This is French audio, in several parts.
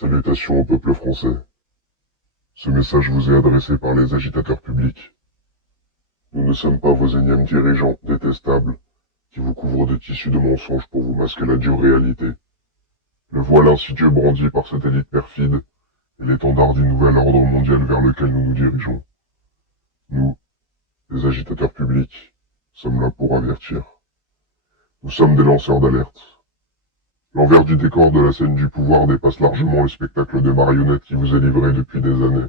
Salutations au peuple français. Ce message vous est adressé par les agitateurs publics. Nous ne sommes pas vos énièmes dirigeants détestables qui vous couvrent de tissus de mensonges pour vous masquer la dure réalité. Le voile insidieux brandi par cette élite perfide est l'étendard du nouvel ordre mondial vers lequel nous nous dirigeons. Nous, les agitateurs publics, sommes là pour avertir. Nous sommes des lanceurs d'alerte. L'envers du décor de la scène du pouvoir dépasse largement le spectacle de marionnettes qui vous est livré depuis des années.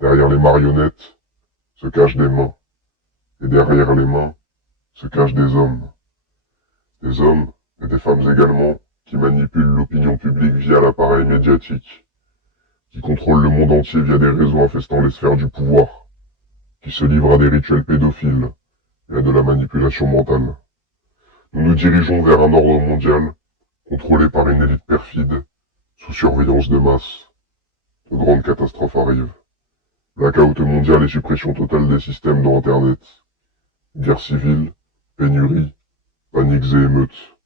Derrière les marionnettes se cachent des mains, et derrière les mains se cachent des hommes. Des hommes, et des femmes également, qui manipulent l'opinion publique via l'appareil médiatique, qui contrôlent le monde entier via des réseaux infestant les sphères du pouvoir, qui se livrent à des rituels pédophiles et à de la manipulation mentale. Nous nous dirigeons vers un ordre mondial contrôlé par une élite perfide, sous surveillance de masse. De grandes catastrophes arrivent. Blackout mondial et suppression totale des systèmes dans Internet. Guerre civile, pénurie, paniques et émeutes.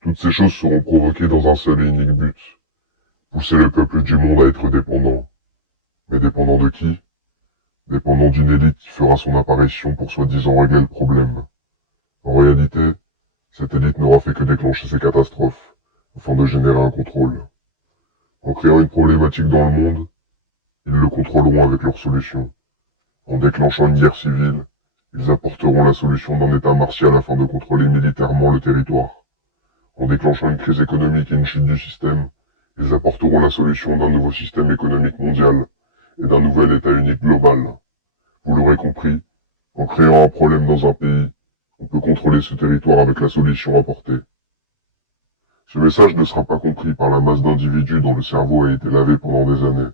Toutes ces choses seront provoquées dans un seul et unique but. Pousser le peuple du monde à être dépendant. Mais dépendant de qui? Dépendant d'une élite qui fera son apparition pour soi-disant régler le problème. En réalité, cette élite n'aura fait que déclencher ces catastrophes, afin de générer un contrôle. En créant une problématique dans le monde, ils le contrôleront avec leurs solutions. En déclenchant une guerre civile, ils apporteront la solution d'un état martial afin de contrôler militairement le territoire. En déclenchant une crise économique et une chute du système, ils apporteront la solution d'un nouveau système économique mondial et d'un nouvel état unique global. Vous l'aurez compris, en créant un problème dans un pays, on peut contrôler ce territoire avec la solution apportée. Ce message ne sera pas compris par la masse d'individus dont le cerveau a été lavé pendant des années.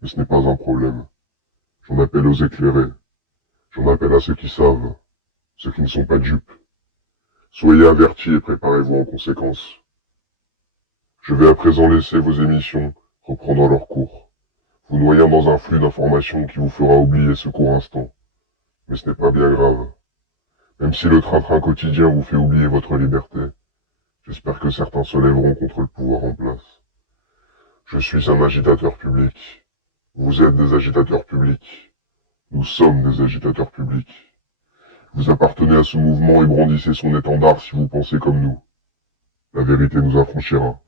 Mais ce n'est pas un problème. J'en appelle aux éclairés. J'en appelle à ceux qui savent, ceux qui ne sont pas dupes. Soyez avertis et préparez-vous en conséquence. Je vais à présent laisser vos émissions reprendre leur cours, vous noyant dans un flux d'informations qui vous fera oublier ce court instant. Mais ce n'est pas bien grave. Même si le train-train quotidien vous fait oublier votre liberté, j'espère que certains se lèveront contre le pouvoir en place. Je suis un agitateur public. Vous êtes des agitateurs publics. Nous sommes des agitateurs publics. Vous appartenez à ce mouvement et brandissez son étendard si vous pensez comme nous. La vérité nous affranchira.